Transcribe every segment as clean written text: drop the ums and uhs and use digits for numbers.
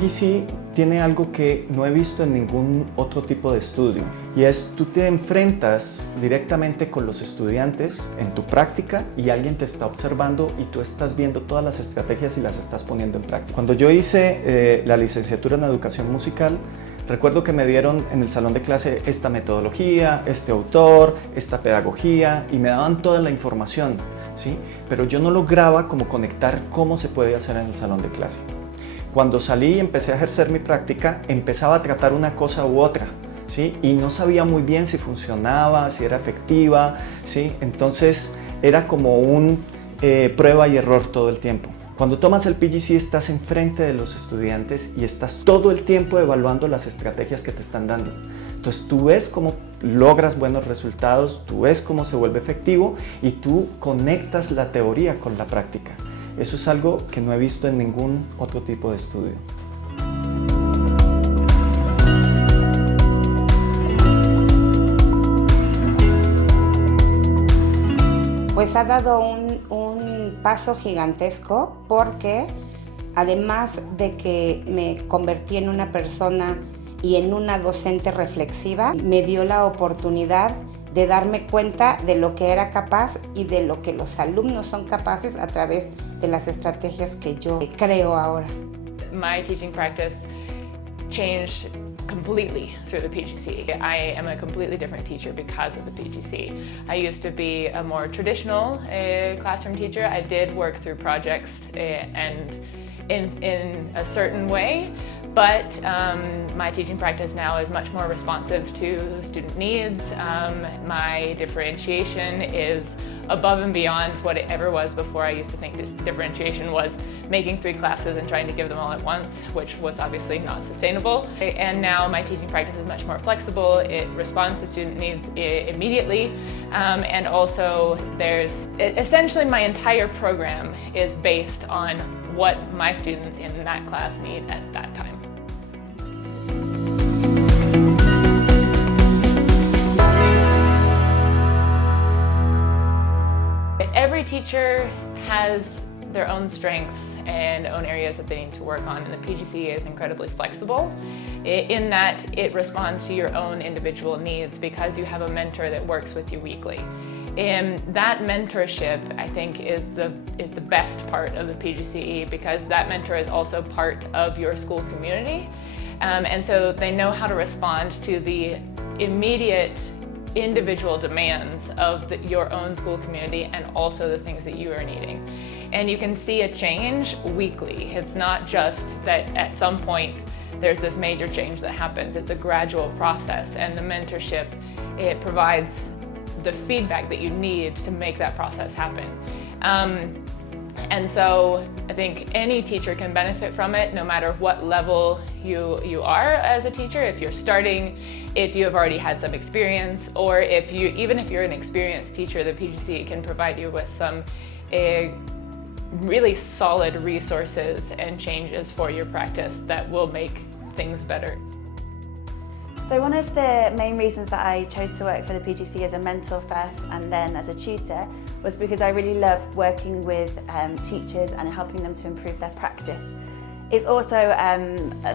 PGCE tiene algo que no he visto en ningún otro tipo de estudio, y es tú te enfrentas directamente con los estudiantes en tu práctica y alguien te está observando y tú estás viendo todas las estrategias y las estás poniendo en práctica. Cuando yo hice la licenciatura en Educación musical, recuerdo que me dieron en el salón de clase esta metodología, este autor, esta pedagogía, y me daban toda la información, ¿sí? Pero yo no lograba como conectar cómo se puede hacer en el salón de clase. Cuando salí y empecé a ejercer mi práctica, empezaba a tratar una cosa u otra, ¿sí? Y no sabía muy bien si funcionaba, si era efectiva, ¿sí? Entonces era como un prueba y error todo el tiempo. Cuando tomas el PGCE estás enfrente de los estudiantes y estás todo el tiempo evaluando las estrategias que te están dando. Entonces tú ves cómo logras buenos resultados, tú ves cómo se vuelve efectivo y tú conectas la teoría con la práctica. Eso es algo que no he visto en ningún otro tipo de estudio. Pues ha dado un paso gigantesco, porque además de que me convertí en una persona y en una docente reflexiva, me dio la oportunidad de darme cuenta de lo que era capaz y de lo que los alumnos son capaces a través de las estrategias que yo creo ahora. My teaching practice changed completely through the PGCE. I am a completely different teacher because of the PGCE. I used to be a more traditional classroom teacher. I did work through projects and in a certain way, but my teaching practice now is much more responsive to student needs. My differentiation is above and beyond what it ever was before. I used to think differentiation was making 3 classes and trying to give them all at once, which was obviously not sustainable. And now my teaching practice is much more flexible. It responds to student needs immediately. And also essentially my entire program is based on what my students in that class need at that time. Every teacher has their own strengths and own areas that they need to work on, and the PGCE is incredibly flexible in that it responds to your own individual needs because you have a mentor that works with you weekly. And that mentorship, I think, is the best part of the PGCE, because that mentor is also part of your school community. And so they know how to respond to the immediate individual demands of your own school community and also the things that you are needing. And you can see a change weekly. It's not just that at some point there's this major change that happens. It's a gradual process, and the mentorship, it provides the feedback that you need to make that process happen. And so I think any teacher can benefit from it, no matter what level you are as a teacher. If you're starting, if you have already had some experience, or even if you're an experienced teacher, the PGCE can provide you with some really solid resources and changes for your practice that will make things better. So one of the main reasons that I chose to work for the PGCE as a mentor first and then as a tutor was because I really love working with teachers and helping them to improve their practice. It's also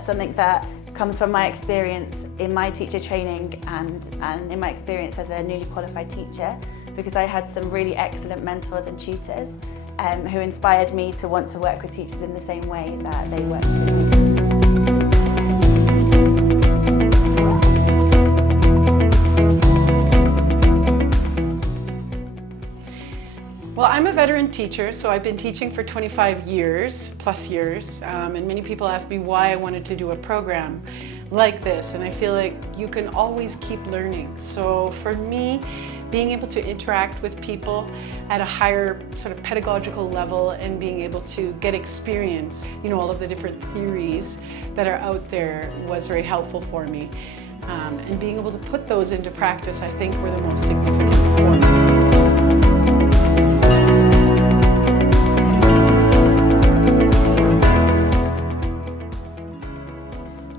something that comes from my experience in my teacher training and in my experience as a newly qualified teacher, because I had some really excellent mentors and tutors who inspired me to want to work with teachers in the same way that they worked with me. Well, I'm a veteran teacher, so I've been teaching for 25 years, and many people ask me why I wanted to do a program like this, and I feel like you can always keep learning. So for me, being able to interact with people at a higher sort of pedagogical level and being able to get experience, all of the different theories that are out there was very helpful for me. And being able to put those into practice, I think, were the most significant for me.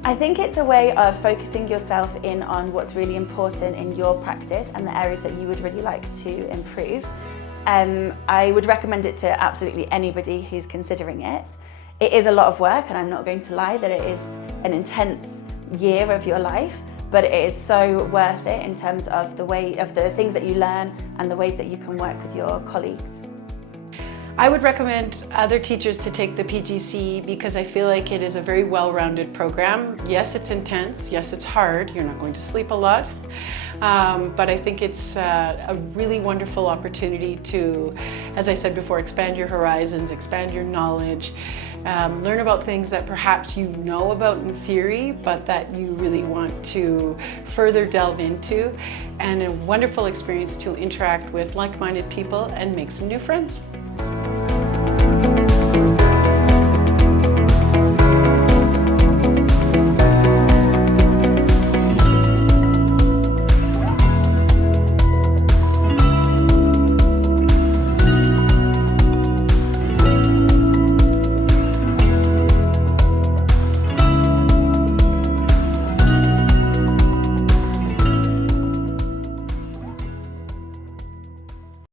I think it's a way of focusing yourself in on what's really important in your practice and the areas that you would really like to improve. I would recommend it to absolutely anybody who's considering it. It is a lot of work, and I'm not going to lie that it is an intense year of your life, but it is so worth it in terms of the things that you learn and the ways that you can work with your colleagues. I would recommend other teachers to take the PGCE because I feel like it is a very well-rounded program. Yes, it's intense. Yes, it's hard. You're not going to sleep a lot. But I think it's a really wonderful opportunity to, as I said before, expand your horizons, expand your knowledge, learn about things that perhaps you know about in theory, but that you really want to further delve into, and a wonderful experience to interact with like-minded people and make some new friends.